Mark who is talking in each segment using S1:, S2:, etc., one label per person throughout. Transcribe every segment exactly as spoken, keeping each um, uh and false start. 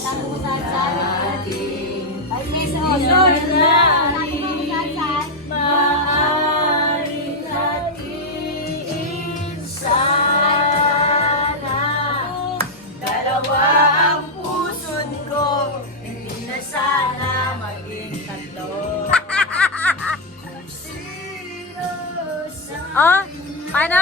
S1: Sabi mo saan saan. Ay, yes, oh, Lord. Sabi mo saan saan.
S2: Maaaring hatiin sana. Dalawa ang puso't ko, hindi na sana maging tatlo. Sino sa
S3: Oh, paano?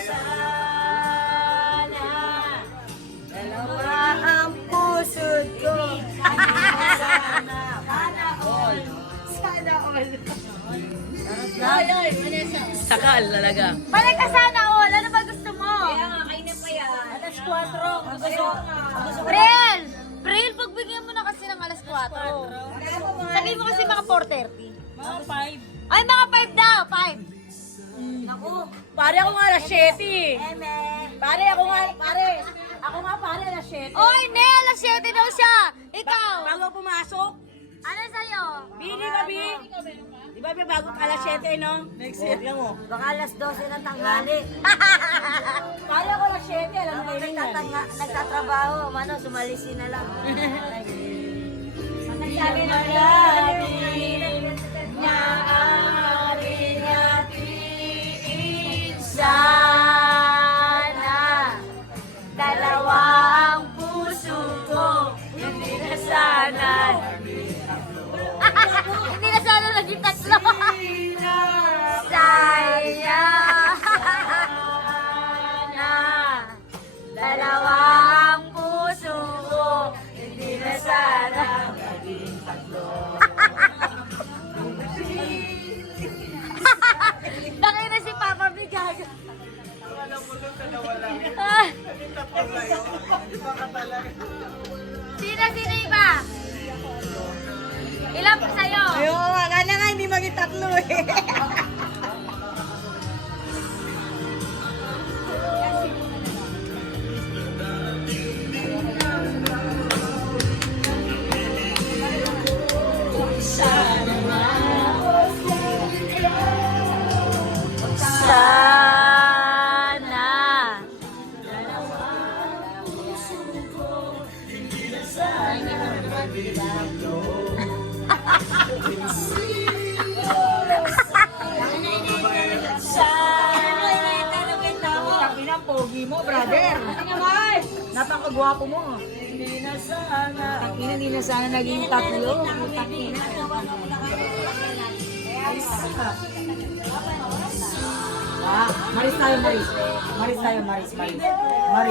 S2: sana? Dalawa ang puso't ko, hindi na sana. Sana all. Sana all. Ay, ay, Vanessa.
S3: Sakal talaga.
S1: Balik ka sana, all. Ano ba gusto mo?
S2: Kaya nga, kayo na pa yan. Alas kwatro. Gusto
S1: Prel! Prel, pagbigyan mo na kasi ng alas kwatro. Sabi mo kasi mga four thirty.
S3: Mga five.
S1: Ay, mga five daw, five.
S2: Naku.
S3: Pare ako nga alas siyete.
S2: Eme.
S3: Pare ako nga, pare. Ako nga pare alas siyete.
S1: Oy, ne, alas siyete daw siya. Ikaw.
S3: Bago pumasok.
S1: Ano sa'yo?
S3: Bili ba, Bi? Di ba, Bi, bago alas siyete, no? Next year. mo.
S2: Baka alas dose ng tanghali.
S3: Pare ako alas siyete, alam mo
S2: Ako
S3: yun yan.
S2: nagtatanga, nagtatrabaho, mano, sumalisin na lang.
S1: Sabi ng
S2: Maaaring hatiin sana. Dalawa ang puso ko, hindi na sana.
S1: Hindi na sana naging tatlo.
S2: Sayang na. Dalawa ang puso ko, hindi na sana maging tatlo.
S1: Bakit na si Papa Bigaga? Sino, sino iba? Ilan pa sa'yo?
S3: Ayoko nga, kaya nga hindi maging tatlo eh.
S2: Sana.
S3: Sabi ng pogi mo, brother. Napakagwapo mo.
S2: Hindi na sana.
S3: Takina, hindi na sana naging tatlo. Takina. Ah, Maris tayo, Maris. Maris tayo, Maris, Maris. Maris.